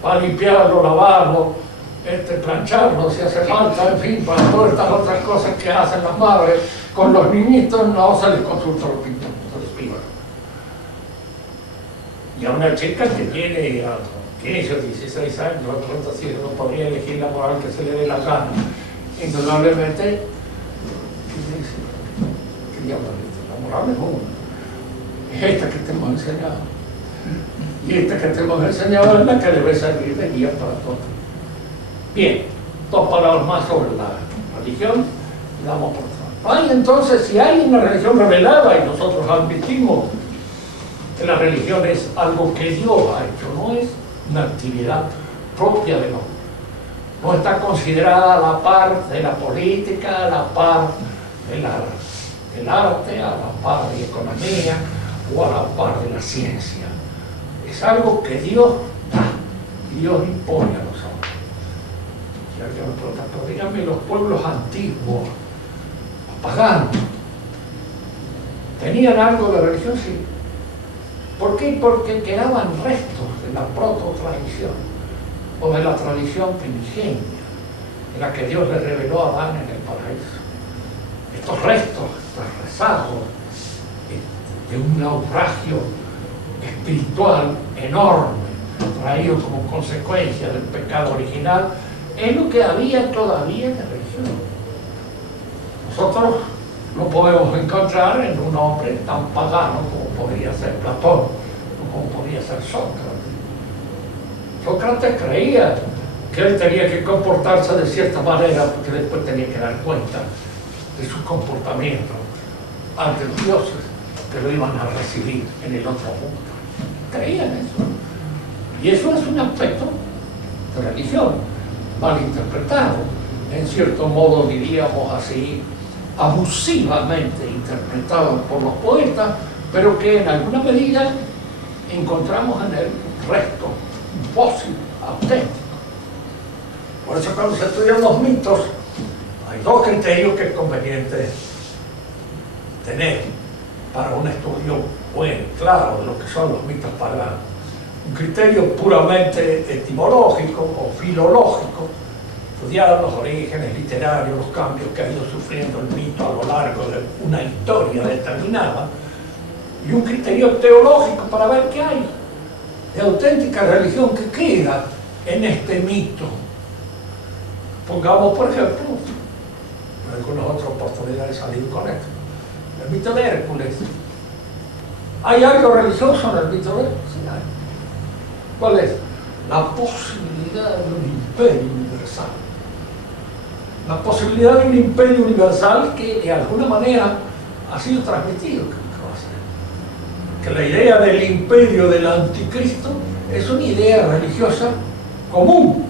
para limpiarlo, lavarlo, plancharlo si hace falta, en fin, para todas estas otras cosas que hacen las madres con los niñitos. No se les consulta la opinión, se les pide. Y a una chica que tiene 15 o 16 años, de pronto si no podría elegir la moral que se le dé la gana, indudablemente, la moral es una. Es esta que te hemos enseñado. Y esta que te hemos enseñado es la que debe servir de guía para todos. Bien, dos palabras más sobre la religión y damos por favor. Ay, entonces, si hay una religión revelada y nosotros admitimos que la religión es algo que Dios ha hecho, no es una actividad propia de nosotros. No está considerada a la par de la política, a la par del arte, a la par de la economía o a la par de la ciencia. Es algo que Dios da, Dios impone a los hombres. Si alguien me pregunta, pero díganme, los pueblos antiguos, los paganos, ¿tenían algo de religión? Sí. ¿Por qué? Porque quedaban restos de la proto-tradición o de la tradición primigenia, de la que Dios le reveló a Adán en el paraíso. Estos restos, estos rezagos de un naufragio espiritual enorme, traído como consecuencia del pecado original, es lo que había todavía en la religión. Nosotros lo podemos encontrar en un hombre tan pagano como podría ser Platón o como podría ser Sócrates. Sócrates creía que él tenía que comportarse de cierta manera porque después tenía que dar cuenta de su comportamiento ante los dioses que lo iban a recibir en el otro mundo. Creía en eso. Y eso es un aspecto de religión, mal interpretado, en cierto modo diríamos así, abusivamente interpretado por los poetas, pero que en alguna medida encontramos en él un resto, un fósil auténtico. Por eso cuando se estudian los mitos, hay dos criterios que es conveniente tener para un estudio bueno, claro, de lo que son los mitos paganos. Un criterio puramente etimológico o filológico, estudiar los orígenes literarios, los cambios que ha ido sufriendo el mito a lo largo de una historia determinada, y un criterio teológico para ver qué hay de auténtica religión que queda en este mito. Pongamos, por ejemplo, en algunas otras oportunidades salir con esto, el mito de Hércules. ¿Hay algo religioso en el mito de Hércules? Sí, hay. ¿Cuál es? La posibilidad de un imperio universal. La posibilidad de un imperio universal que de alguna manera ha sido transmitido. Que la idea del imperio del anticristo es una idea religiosa común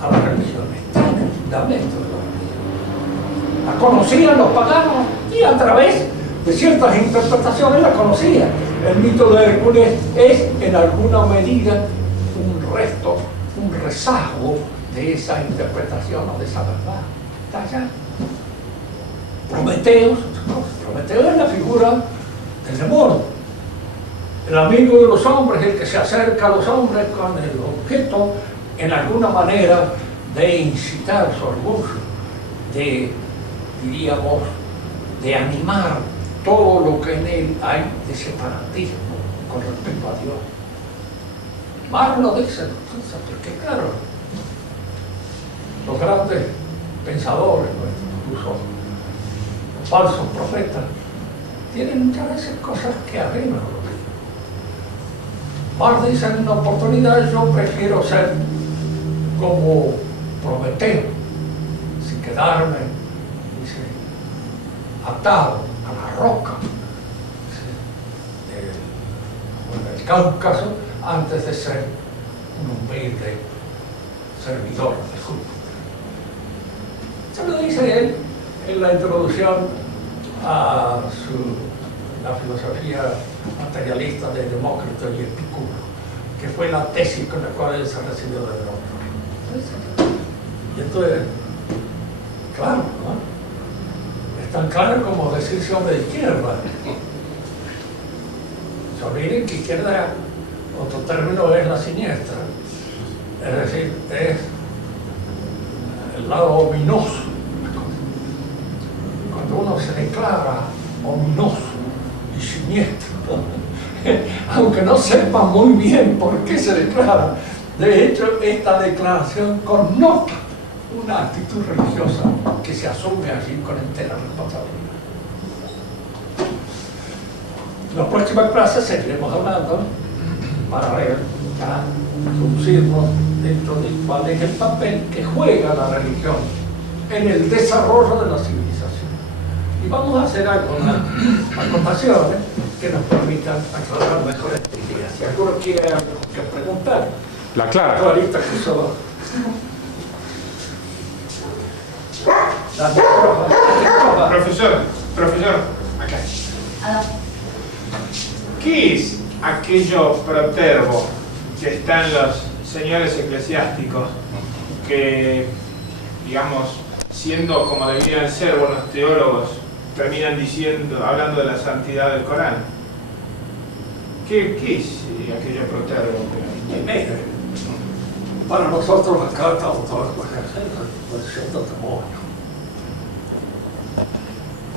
a la religión, está en el fundamento de la religión. La conocían los paganos y a través de ciertas interpretaciones la conocían. El mito de Hércules es en alguna medida un resto, un rezago de esa interpretación o de esa verdad. Está allá. Prometeo es la figura del demonio, el amigo de los hombres, el que se acerca a los hombres con el objeto en alguna manera de incitar su orgullo, de, diríamos, de animar todo lo que en él hay de separatismo con respecto a Dios. Más lo dice, porque claro, los grandes pensadores, incluso los falsos profetas, tienen muchas veces cosas que arreglan lo que Marx dice en una oportunidad: yo prefiero ser como Prometeo, sin quedarme, dice, atado a la roca del Cáucaso antes de ser un humilde servidor de Júpiter. Eso lo dice él en la introducción a la filosofía materialista de Demócrito y Epicuro, que fue la tesis con la cual él se recibió de doctor. Y entonces, claro, ¿no? Es tan claro como decirse hombre de izquierda. Se olviden que izquierda, otro término, es la siniestra, es decir, es el lado ominoso. Cuando uno se declara ominoso y siniestro, aunque no sepa muy bien por qué se declara, de hecho esta declaración connota una actitud religiosa que se asume allí con entera responsabilidad. En la próxima clase seguiremos hablando para ver, para introducirnos dentro de cuál es el papel que juega la religión en el desarrollo de la civilización. Y vamos a hacer algunas acotaciones que nos permitan aclarar mejor esta idea. Si alguno quiere algo que preguntar, la clara. Clarita que solo. Profesor, acá. ¿Qué es aquello protervo que está en los señores eclesiásticos que, digamos, siendo como debían ser buenos teólogos, terminan diciendo, hablando de la santidad del Corán? ¿Qué es aquello protervo? Para nosotros acá estamos todos diciendo demonio.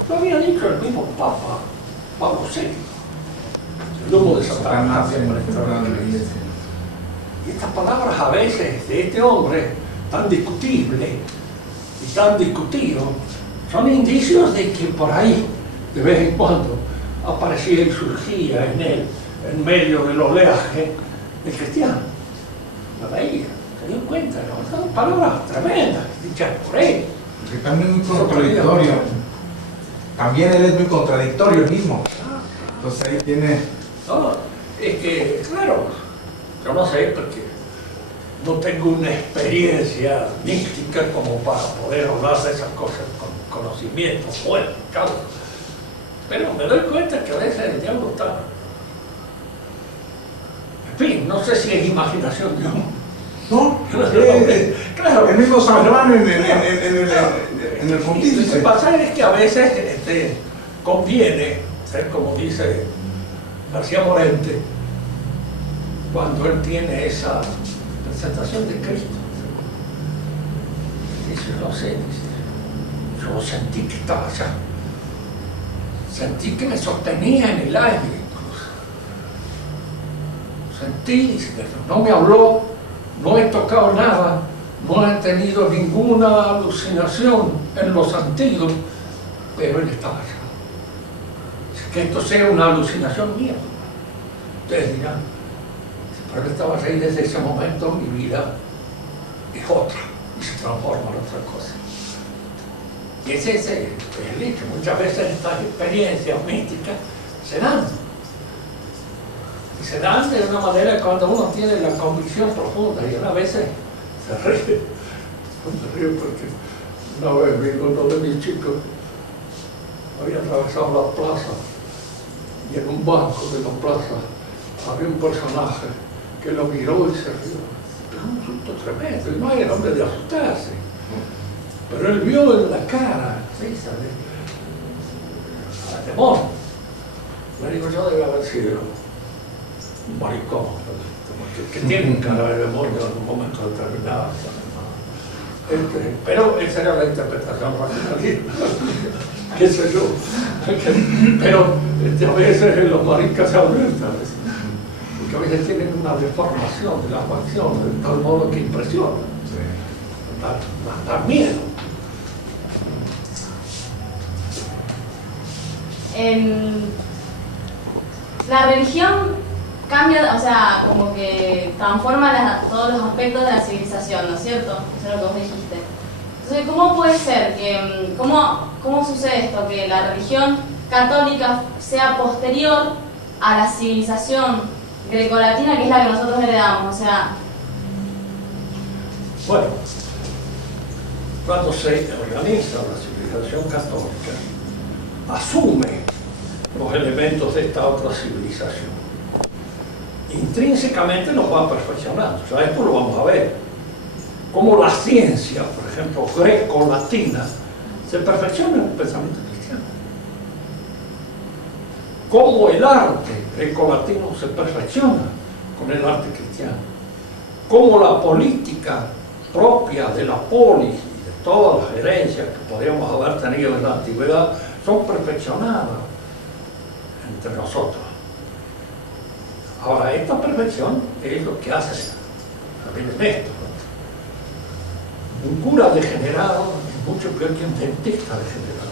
Lo había dicho el mismo Papa Pablo VI. El humo de Satanás siempre está en la iglesia. Y estas palabras a veces de este hombre tan discutible y tan discutido son indicios de que por ahí de vez en cuando aparecía y surgía en él, en medio del oleaje del cristiano. La veía, se dio cuenta, ¿no? Son palabras tremendas dichas por él. Que también es muy contradictorio. También él es muy contradictorio el mismo. Entonces ahí tiene... No, es que, claro, Yo no sé, porque no tengo una experiencia mística como para poder hablar de esas cosas con conocimiento fuerte, causa. Pero me doy cuenta que a veces el diablo está... En fin, no sé si es imaginación, No, claro. el mismo San Juan en el Lo pontífice. que pasa es que a veces conviene ser como dice García Morente cuando él tiene esa presentación de Cristo. Dice, no sé, dice, yo sentí que estaba allá, sentí que me sostenía en el aire incluso. Sentí, dice, que no me habló, no he tocado nada, no he tenido ninguna alucinación en los sentidos, pero él estaba allá. Que esto sea una alucinación mía. Ustedes dirán, pero él estaba ahí desde ese momento, mi vida es otra y se transforma en otra cosa. Y ese es el hecho. Muchas veces estas experiencias místicas se dan. Y se dan de una manera cuando uno tiene la convicción profunda y a veces se ríe. Se ríe porque una vez vi uno de mis chicos había atravesado la plaza y en un banco de la plaza había un personaje que lo miró y se rió. Pero un susto tremendo, y no hay el hombre de asustarse. Pero él vio en la cara, ¿sí? Al demonio. Le digo, yo debe haber sido un maricón, que tiene un cara de demonio en un momento determinado. Pero esa era la interpretación racionalista. Qué sé yo. Pero a veces los maricas se aumentan, porque a veces tienen una deformación de la facción, de tal modo que impresiona, da miedo. La religión cambia, o sea, como que transforma todos los aspectos de la civilización, ¿no es cierto? Eso es lo que vos dijiste. Entonces, ¿cómo puede ser que, cómo sucede esto, que la religión católica sea posterior a la civilización grecolatina, que es la que nosotros heredamos? O sea... Bueno, cuando se organiza la civilización católica, asume los elementos de esta otra civilización. Intrínsecamente los va perfeccionando. Ya esto lo vamos a ver. Como la ciencia, por ejemplo, greco-latina, se perfecciona en el pensamiento cristiano. Como el arte greco-latino se perfecciona con el arte cristiano. Como la política propia de la polis y de todas las herencias que podríamos haber tenido en la antigüedad son perfeccionadas entre nosotros. Ahora, esta perfección es lo que hace también esto. Un cura degenerado es mucho peor que un dentista degenerado.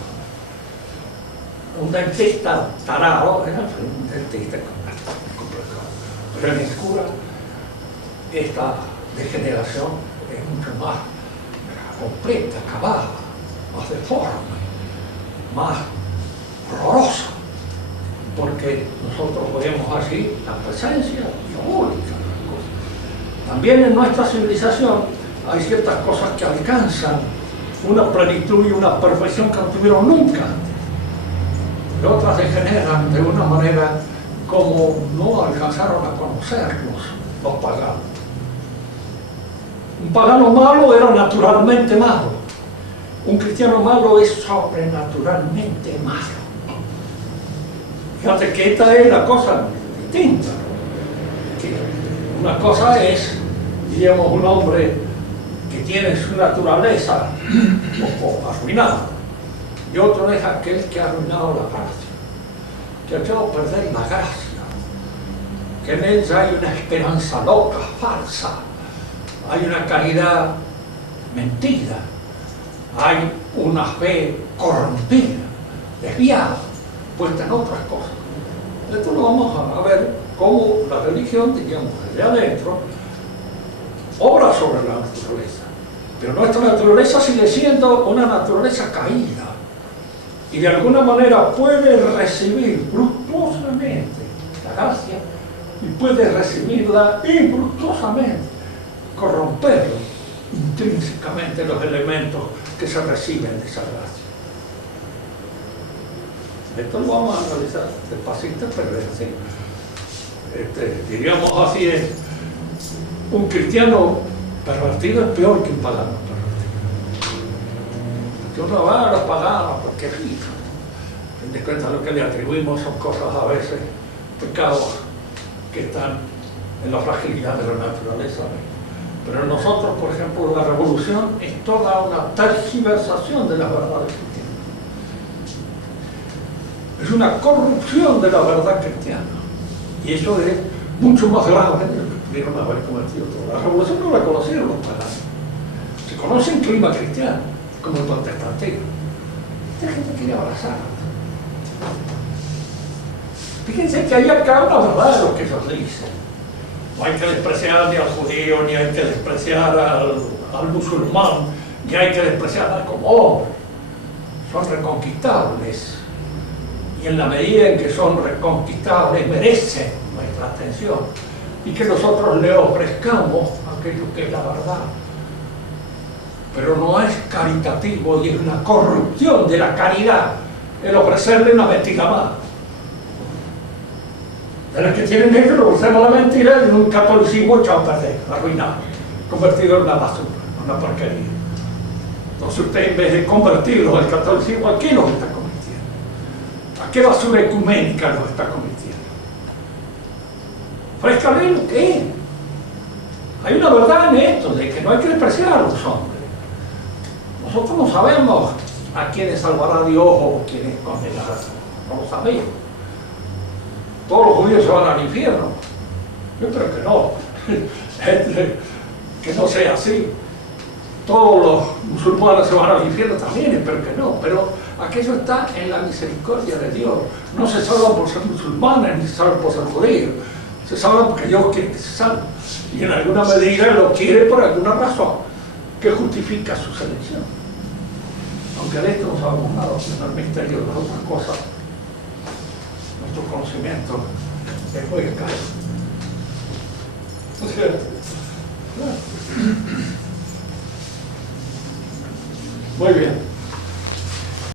Un dentista tarado es un dentista complicado. Pero en el cura esta degeneración es mucho más completa, acabada, más deforme, más horrorosa, porque nosotros vemos así la presencia diabólica de las cosas. También en nuestra civilización hay ciertas cosas que alcanzan una plenitud y una perfección que no tuvieron nunca antes. Y otras degeneran de una manera como no alcanzaron a conocernos los paganos. Un pagano malo era naturalmente malo. Un cristiano malo es sobrenaturalmente malo. Fíjate que esta es la cosa distinta. Que una cosa es, diríamos, un hombre que tiene su naturaleza un poco arruinada, y otro es aquel que ha arruinado la gracia, que ha hecho perder la gracia, que en él hay una esperanza loca, falsa, hay una caridad mentira, hay una fe corrompida, desviada, puesta en otras cosas. Esto lo vamos a ver cómo la religión, digamos, desde adentro, obra sobre la naturaleza. Pero nuestra naturaleza sigue siendo una naturaleza caída y de alguna manera puede recibir fructuosamente la gracia y puede recibirla infructuosamente, corromper intrínsecamente los elementos que se reciben de esa gracia. Esto lo vamos a analizar despacito, pero es así. Diríamos así, es un cristiano pervertido es peor que un pagano pervertido. Porque uno va a los paganos porque es rico. En de cuenta lo que le atribuimos son cosas a veces, pecados que están en la fragilidad de la naturaleza. Pero nosotros, por ejemplo, la revolución es toda una tergiversación de las verdades cristianas. Es una corrupción de la verdad cristiana. Y eso es mucho más grave de lo que pudieron haber cometido todos. La revolución no la conocieron los paganos. Se conoce en clima cristiano, como el protestantismo. Esta gente quiere abrazar. Fíjense que hay acá una verdad de lo que ellos dicen. No hay que despreciar ni al judío, ni hay que despreciar al musulmán, ni hay que despreciar como hombre. Son reconquistables. Y en la medida en que son reconquistables, merecen nuestra atención. Y que nosotros le ofrezcamos aquello que es la verdad. Pero no es caritativo y es una corrupción de la caridad el ofrecerle una mentira más. De los que tienen eso, le ofrecemos la mentira en un catolicismo echado a perder, arruinado, convertido en una basura, una porquería. Entonces usted, en vez de convertirlos al catolicismo, ¿a qué los está convirtiendo? ¿A qué basura ecuménica los está convirtiendo? Ofrézcale lo que es. Hay una verdad en esto, de que no hay que despreciar a los hombres. Nosotros no sabemos a quiénes salvará Dios o quiénes condenará. No lo sabemos. Todos los judíos se van al infierno. Yo creo que no. Que no sea así. Todos los musulmanes se van al infierno también, espero que no. Pero aquello está en la misericordia de Dios. No se salvan por ser musulmanes ni se salvan por ser judíos. Se salvan porque Dios quiere que se salven. Y en alguna medida lo quiere por alguna razón que justifica su selección. Aunque de esto no sabemos nada, sino el misterio de las otras cosas. Nuestro conocimiento es muy escaso. ¿No es cierto? Muy bien.